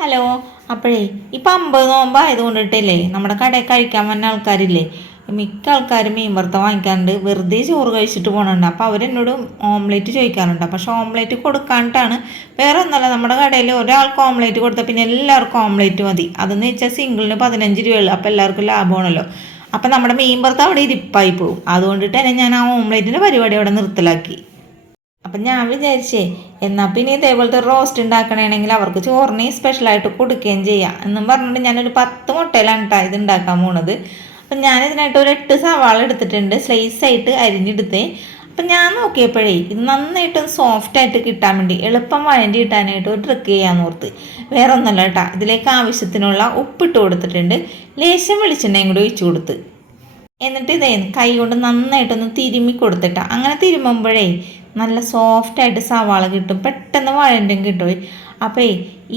Hello. അപ്പോഴേ ഇപ്പം 50 നോമ്പായതുകൊണ്ടിട്ടല്ലേ നമ്മുടെ കടയിൽ കഴിക്കാൻ വന്ന ആൾക്കാരില്ലേ, മിക്ക ആൾക്കാരും മീൻ വറുത്ത വാങ്ങിക്കാറുണ്ട്, വെറുതെ ചോറ് കഴിച്ചിട്ട് പോകണുണ്ട്. അപ്പോൾ അവരെന്നോട് ഓംലേറ്റ് ചോദിക്കാറുണ്ട്. പക്ഷെ ഓംലേറ്റ് കൊടുക്കാനിട്ടാണ്, വേറെ ഒന്നല്ല, നമ്മുടെ കടയിൽ ഒരാൾക്ക് ഓംലേറ്റ് കൊടുത്താൽ പിന്നെ എല്ലാവർക്കും ഓംലേറ്റ് മതി. അതെന്ന് വെച്ചാൽ സിംഗിളിന് 15 രൂപയുള്ളൂ. അപ്പോൾ എല്ലാവർക്കും ലാഭമാണല്ലോ. അപ്പം നമ്മുടെ മീൻ വറുത്ത അവിടെ ഇരിപ്പായി പോകും. അതുകൊണ്ടിട്ട് തന്നെ ഞാൻ ആ ഓംലേറ്റിൻ്റെ പരിപാടി അവിടെ നിർത്തലാക്കി. അപ്പം ഞാൻ വിചാരിച്ചേ, എന്നാൽ പിന്നെ ഇതേപോലത്തെ റോസ്റ്റ് ഉണ്ടാക്കണമെങ്കിൽ അവർക്ക് ചോറിന് സ്പെഷ്യലായിട്ട് കൊടുക്കുകയും ചെയ്യാം എന്നും പറഞ്ഞിട്ട് ഞാനൊരു 10 മുട്ടയിലാണ് കേട്ടോ ഇത് ഉണ്ടാക്കാൻ പോണത്. അപ്പം ഞാനിതിനായിട്ട് ഒരു 8 സവാള എടുത്തിട്ടുണ്ട്, സ്ലൈസായിട്ട് അരിഞ്ഞെടുത്തേ. അപ്പം ഞാൻ നോക്കിയപ്പോഴേ ഇത് നന്നായിട്ട് സോഫ്റ്റായിട്ട് കിട്ടാൻ വേണ്ടി എളുപ്പം വഴണ്ടി കിട്ടാനായിട്ട് ഒരു ട്രിക്ക് ചെയ്യാമെന്ന് ഓർത്ത്. വേറെ ഒന്നല്ല കേട്ടോ, ഇതിലേക്ക് ആവശ്യത്തിനുള്ള ഉപ്പിട്ട് കൊടുത്തിട്ടുണ്ട്, ലേശം വെളിച്ചെണ്ണയും കൂടി ഒഴിച്ചു കൊടുത്ത്. എന്നിട്ട് ഇതേ കൈ കൊണ്ട് നന്നായിട്ടൊന്ന് തിരുമ്മി കൊടുത്തിട്ടാ. അങ്ങനെ തിരുമ്മുമ്പോഴേ നല്ല സോഫ്റ്റായിട്ട് സവാള കിട്ടും, പെട്ടെന്ന് വഴണ്ടും കിട്ടും. അപ്പോൾ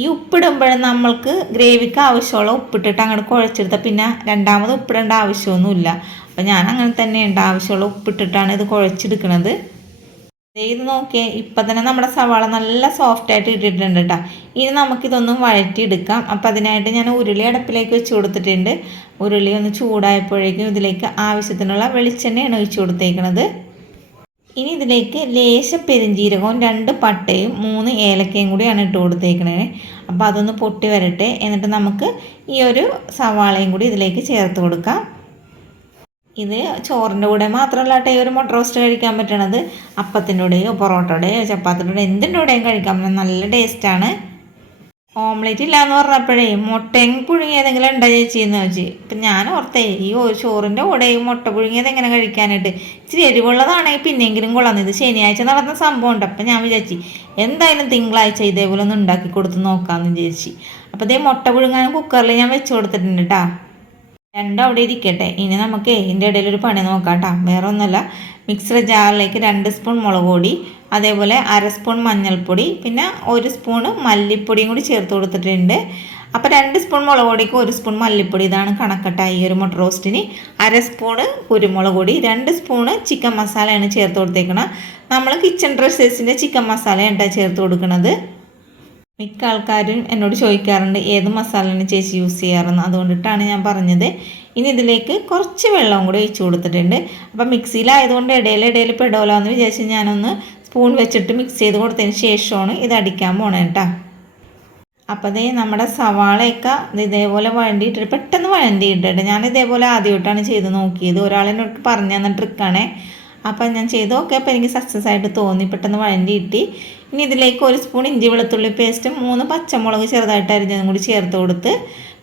ഈ ഉപ്പിടുമ്പോഴും നമ്മൾക്ക് ഗ്രേവിക്ക് ആവശ്യമുള്ള ഉപ്പിട്ടിട്ട് അങ്ങോട്ട് കുഴച്ചെടുത്താൽ പിന്നെ രണ്ടാമത് ഉപ്പിടേണ്ട ആവശ്യമൊന്നുമില്ല. അപ്പോൾ ഞാൻ അങ്ങനെ തന്നെ ഉണ്ട്, ആവശ്യമുള്ള ഉപ്പിട്ടിട്ടാണ് ഇത് കുഴച്ചെടുക്കുന്നത്. ഇത് നോക്കിയേ, ഇപ്പം തന്നെ നമ്മുടെ സവാള നല്ല സോഫ്റ്റായിട്ട് ഇട്ടിട്ടുണ്ട് കേട്ടോ. ഇനി നമുക്കിതൊന്നും വഴറ്റിയെടുക്കാം. അപ്പം അതിനായിട്ട് ഞാൻ ഉരുളി അടുപ്പിലേക്ക് വെച്ച് കൊടുത്തിട്ടുണ്ട്. ഉരുളി ഒന്ന് ചൂടായപ്പോഴേക്കും ഇതിലേക്ക് ആവശ്യത്തിനുള്ള വെളിച്ചെണ്ണയാണ് ഒഴിച്ച് കൊടുത്തേക്കുന്നത്. ഇനി ഇതിലേക്ക് ലേശ പെരുംജീരകവും 2 പട്ടയും 3 ഏലക്കയും കൂടിയാണ് ഇട്ട് കൊടുത്തേക്കണേ. അപ്പോൾ അതൊന്ന് പൊട്ടി വരട്ടെ. എന്നിട്ട് നമുക്ക് ഈ ഒരു സവാളയും കൂടി ഇതിലേക്ക് ചേർത്ത് കൊടുക്കാം. ഇത് ചോറിൻ്റെ കൂടെ മാത്രമല്ല കേട്ടോ ഈ ഒരു മുട്ട റോസ്റ്റ് കഴിക്കാൻ പറ്റണത്, അപ്പത്തിൻ്റെ കൂടെയോ പൊറോട്ടയുടെയോ ചപ്പാത്തിൻ്റെ കൂടെ എന്തിൻ്റെ കൂടെയും കഴിക്കാൻ പറ്റും, നല്ല ടേസ്റ്റാണ്. ഓംലേറ്റ് ഇല്ലയെന്ന് പറഞ്ഞപ്പോഴേ മുട്ടയും പുഴുങ്ങിയതെങ്കിലും ഉണ്ടോ ചേച്ചിയെന്ന് വെച്ച്. ഇപ്പം ഞാൻ ഓർത്തേ ഈ ചോറിൻ്റെ കൂടെയും മുട്ട പുഴുങ്ങിയത് എങ്ങനെ കഴിക്കാനായിട്ട്, ഇച്ചിരി എരിവുള്ളതാണെങ്കിൽ പിന്നെങ്കിലും കൊള്ളാം. ഇത് ശനിയാഴ്ച നടന്ന സംഭവം ഉണ്ട്. അപ്പം ഞാൻ വിചാരിച്ചു എന്തായാലും തിങ്കളാഴ്ച ഇതേപോലെ ഒന്ന് ഉണ്ടാക്കി കൊടുത്ത് നോക്കാമെന്ന് വിചാരിച്ചു. അപ്പോൾ ഇതേ മുട്ട പുഴുങ്ങാനും കുക്കറിൽ ഞാൻ വെച്ച് കൊടുത്തിട്ടുണ്ട് കേട്ടോ. രണ്ടും അവിടെ ഇരിക്കട്ടെ. ഇനി നമുക്ക് ഇതിൻ്റെ ഇടയിൽ ഒരു പണി നോക്കാം കേട്ടോ. വേറെ ഒന്നുമല്ല, മിക്സർ ജാറിലേക്ക് 2 സ്പൂൺ മുളക് പൊടി, അതേപോലെ 1/2 സ്പൂൺ മഞ്ഞൾപ്പൊടി, പിന്നെ 1 സ്പൂണ് മല്ലിപ്പൊടിയും കൂടി ചേർത്ത് കൊടുത്തിട്ടുണ്ട്. അപ്പോൾ 2 സ്പൂൺ മുളക് പൊടിക്ക് 1 സ്പൂൺ മല്ലിപ്പൊടി, ഇതാണ് കണക്കട്ട ഈ ഒരു മുട്ട റോസ്റ്റിന്. 1/2 സ്പൂണ് കുരുമുളക് പൊടി, 2 സ്പൂണ് ചിക്കൻ മസാലയാണ് ചേർത്ത് കൊടുത്തേക്കുന്നത്. നമ്മൾ കിച്ചൺ ഡ്രസ്സസിൻ്റെ ചിക്കൻ മസാലയാണ് ചേർത്ത് കൊടുക്കുന്നത്. മിക്ക ആൾക്കാരും എന്നോട് ചോദിക്കാറുണ്ട് ഏത് മസാലയാണ് ചേച്ചി യൂസ് ചെയ്യാറെന്ന്, അതുകൊണ്ടിട്ടാണ് ഞാൻ പറഞ്ഞത്. ഇനി ഇതിലേക്ക് കുറച്ച് വെള്ളം കൂടി ഒഴിച്ച് കൊടുത്തിട്ടുണ്ട്. അപ്പം മിക്സിയിലായതുകൊണ്ട് ഇടയിൽ പെടോലോ എന്ന് വിചാരിച്ച് ഞാനൊന്ന് സ്പൂൺ വെച്ചിട്ട് മിക്സ് ചെയ്ത് കൊടുത്തതിന് ശേഷമാണ് ഇത് അടിക്കാൻ പോണേ കേട്ടോ. അപ്പോൾ അതേ നമ്മുടെ സവാളയൊക്കെ ഇതേപോലെ വഴണ്ടിയിട്ടിട്ട് പെട്ടെന്ന് വഴണ്ടിയിട്ടിട്ട്, ഞാൻ ഇതേപോലെ ആദ്യമായിട്ടാണ് ചെയ്ത് നോക്കിയത്, ഒരാളെന്നോട് പറഞ്ഞു തന്ന ട്രിക്കാണേ. അപ്പം ഞാൻ ചെയ്ത് നോക്കിയപ്പോൾ എനിക്ക് സക്സസ് ആയിട്ട് തോന്നി, പെട്ടെന്ന് വഴണ്ടി കിട്ടി. ഇനി ഇതിലേക്ക് 1 സ്പൂൺ ഇഞ്ചി വെളുത്തുള്ളി പേസ്റ്റും 3 പച്ചമുളക് ചെറുതായിട്ട് അരിഞ്ഞതും കൂടി ചേർത്ത് കൊടുത്ത്,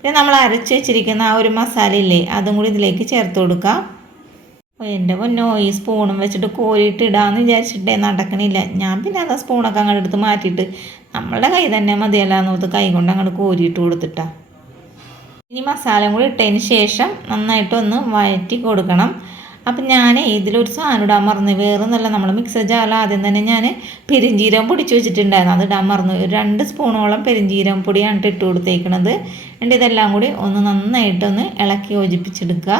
പിന്നെ നമ്മൾ അരച്ച് വെച്ചിരിക്കുന്ന ആ ഒരു മസാല ഇല്ലേ അതും കൂടി ഇതിലേക്ക് ചേർത്ത് കൊടുക്കാം. എൻ്റെ പൊന്നോ, ഈ സ്പൂണും വെച്ചിട്ട് കോരിയിട്ട് ഇടാമെന്ന് വിചാരിച്ചിട്ടേ നടക്കണില്ല. ഞാൻ പിന്നെ അതാ സ്പൂണൊക്കെ അങ്ങോട്ട് എടുത്ത് മാറ്റിയിട്ട് നമ്മളുടെ കൈ തന്നെ മതിയല്ലാന്ന് ഓർത്ത് കൈ കൊണ്ട് അങ്ങോട്ട് കോരിയിട്ട് കൊടുത്തിട്ടാ. ഇനി മസാലയും കൂടി ഇട്ടതിന് ശേഷം നന്നായിട്ടൊന്ന് വഴറ്റി കൊടുക്കണം. അപ്പം ഞാൻ ഇതിലൊരു സാധനം ഇടാൻ മറന്നു, വേറൊന്നുമല്ല, നമ്മൾ മിക്സർ ജാറിൽ ആദ്യം തന്നെ ഞാൻ പെരുംജീരകം പൊടിച്ച് വെച്ചിട്ടുണ്ടായിരുന്നു, അത് ഇടാൻ മറന്നു. 2 സ്പൂണോളം പെരുംജീരകം പൊടിയാണ് ഇട്ട് കൊടുത്തേക്കുന്നത്. എന്നിട്ട് ഇതെല്ലാം കൂടി ഒന്ന് നന്നായിട്ടൊന്ന് ഇളക്കി യോജിപ്പിച്ചെടുക്കുക.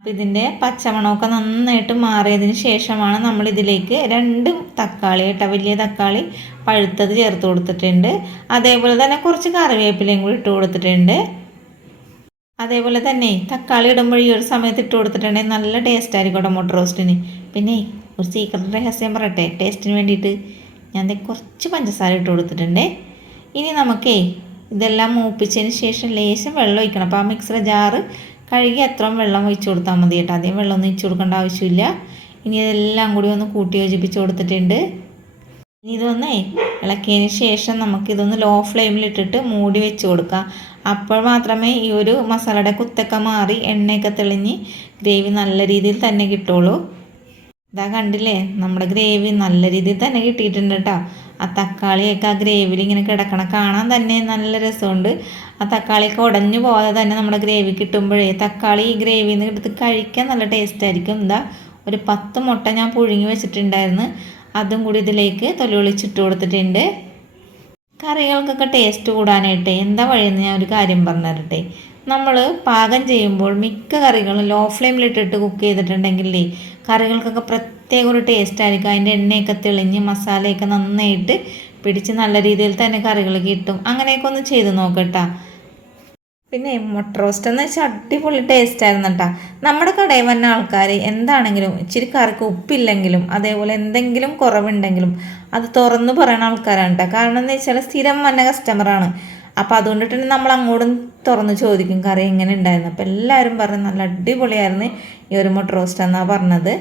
അപ്പം ഇതിൻ്റെ പച്ചമണമൊക്കെ നന്നായിട്ട് മാറിയതിന് ശേഷമാണ് നമ്മൾ ഇതിലേക്ക് 2 തക്കാളി കേട്ടോ, വലിയ തക്കാളി പഴുത്തത് ചേർത്ത് കൊടുത്തിട്ടുണ്ട്. അതേപോലെ തന്നെ കുറച്ച് കറിവേപ്പിലയും കൂടി ഇട്ട് കൊടുത്തിട്ടുണ്ട്. അതേപോലെ തന്നെ തക്കാളി ഇടുമ്പോൾ ഈ ഒരു സമയത്ത് ഇട്ട് കൊടുത്തിട്ടുണ്ടെങ്കിൽ നല്ല ടേസ്റ്റ് ആയിരിക്കും മുട്ട റോസ്റ്റിന്. പിന്നെ ഒരു സീക്രട്ട് രഹസ്യം പറയട്ടെ, ടേസ്റ്റിന് വേണ്ടിയിട്ട് ഞാൻ കുറച്ച് പഞ്ചസാര ഇട്ട് കൊടുത്തിട്ടുണ്ട്. ഇനി നമുക്കേ ഇതെല്ലാം മൂപ്പിച്ചതിന് ശേഷം ലേശം വെള്ളം ഒഴിക്കണം. അപ്പോൾ ആ മിക്സർ ജാറ് കഴുകി അത്രയും വെള്ളം ഒഴിച്ച് കൊടുത്താൽ മതി കേട്ടോ, അധികം വെള്ളം ഒന്നും ഒഴിച്ച് കൊടുക്കേണ്ട ആവശ്യമില്ല. ഇനി ഇതെല്ലാം കൂടി ഒന്ന് കൂട്ടി യോജിപ്പിച്ച് കൊടുത്തിട്ടുണ്ട്. ഇനി ഇതൊന്നേ ഇളക്കിയതിന് ശേഷം നമുക്കിതൊന്ന് ലോ ഫ്ലെയിമിലിട്ടിട്ട് മൂടി വെച്ച് കൊടുക്കാം. അപ്പോൾ മാത്രമേ ഈ ഒരു മസാലയുടെ കുത്തൊക്കെ മാറി എണ്ണയൊക്കെ തെളിഞ്ഞ് ഗ്രേവി നല്ല രീതിയിൽ തന്നെ കിട്ടുള്ളൂ. ഇതാ കണ്ടില്ലേ, നമ്മുടെ ഗ്രേവി നല്ല രീതിയിൽ തന്നെ കിട്ടിയിട്ടുണ്ട് കേട്ടോ. ആ തക്കാളിയൊക്കെ ആ ഗ്രേവിയിൽ ഇങ്ങനെ കിടക്കണം, കാണാൻ തന്നെ നല്ല രസമുണ്ട്. ആ തക്കാളിയൊക്കെ ഉടഞ്ഞു പോകാതെ തന്നെ നമ്മുടെ ഗ്രേവി കിട്ടുമ്പോഴേ തക്കാളി ഈ ഗ്രേവിയിൽ നിന്ന് എടുത്ത് കഴിക്കാൻ നല്ല ടേസ്റ്റ് ആയിരിക്കും. എന്താ ഒരു 10 മുട്ട ഞാൻ പുഴുങ്ങി വെച്ചിട്ടുണ്ടായിരുന്നു, അതും കൂടി ഇതിലേക്ക് തൊലിയൊളിച്ചിട്ട് കൊടുത്തിട്ടുണ്ട്. കറികൾക്കൊക്കെ ടേസ്റ്റ് കൂടാനായിട്ട് എന്താ വഴിയെന്ന് ഞാൻ ഒരു കാര്യം പറഞ്ഞു തരട്ടെ. നമ്മൾ പാകം ചെയ്യുമ്പോൾ മിക്ക കറികളും ലോ ഫ്ലെയിമിലിട്ടിട്ട് കുക്ക് ചെയ്തിട്ടുണ്ടെങ്കിലേ കറികൾക്കൊക്കെ പ്രത്യേക ഒരു ടേസ്റ്റ് ആയിരിക്കും. അതിൻ്റെ എണ്ണയൊക്കെ തെളിഞ്ഞ് മസാലയൊക്കെ നന്നായിട്ട് പിടിച്ച് നല്ല രീതിയിൽ തന്നെ കറികൾ കിട്ടും. അങ്ങനെയൊക്കെ ഒന്ന് ചെയ്ത് നോക്കട്ടാ. പിന്നെ മുട്ട റോസ്റ്റ് എന്ന് വെച്ചാൽ അടിപൊളി ടേസ്റ്റ് ആയിരുന്നു കേട്ടോ. നമ്മുടെ കടയിൽ വന്ന ആൾക്കാർ എന്താണെങ്കിലും ഇച്ചിരി കറിക്ക് ഉപ്പില്ലെങ്കിലും അതേപോലെ എന്തെങ്കിലും കുറവുണ്ടെങ്കിലും അത് തുറന്ന് പറയുന്ന ആൾക്കാരാണ് കേട്ടോ. കാരണം എന്ന് വെച്ചാൽ സ്ഥിരം വന്ന കസ്റ്റമറാണ്. അപ്പോൾ അതുകൊണ്ടിട്ട് നമ്മൾ അങ്ങോട്ടും തുറന്ന് ചോദിക്കും കറി എങ്ങനെ ഉണ്ടായിരുന്നു. അപ്പോൾ എല്ലാവരും പറഞ്ഞു നല്ല അടിപൊളിയായിരുന്നു ഈ ഒരു മുട്ട റോസ്റ്റ് എന്നാണ് പറഞ്ഞത്.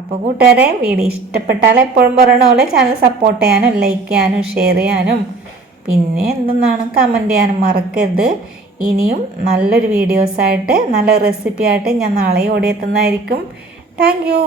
അപ്പോൾ കൂട്ടുകാരെ, വീഡിയോ ഇഷ്ടപ്പെട്ടാൽ എപ്പോഴും പറയണ പോലെ ചാനൽ സപ്പോർട്ട് ചെയ്യാനും ലൈക്ക് ചെയ്യാനും ഷെയർ ചെയ്യാനും പിന്നെ എന്തെന്നാണ് കമൻറ്റ് ചെയ്യാനും മറക്കരുത്. ഇനിയും നല്ലൊരു വീഡിയോസായിട്ട് നല്ല റെസിപ്പി ആയിട്ട് ഞാൻ നാളെ ഓടിയെത്തുന്നതായിരിക്കും. Thank you.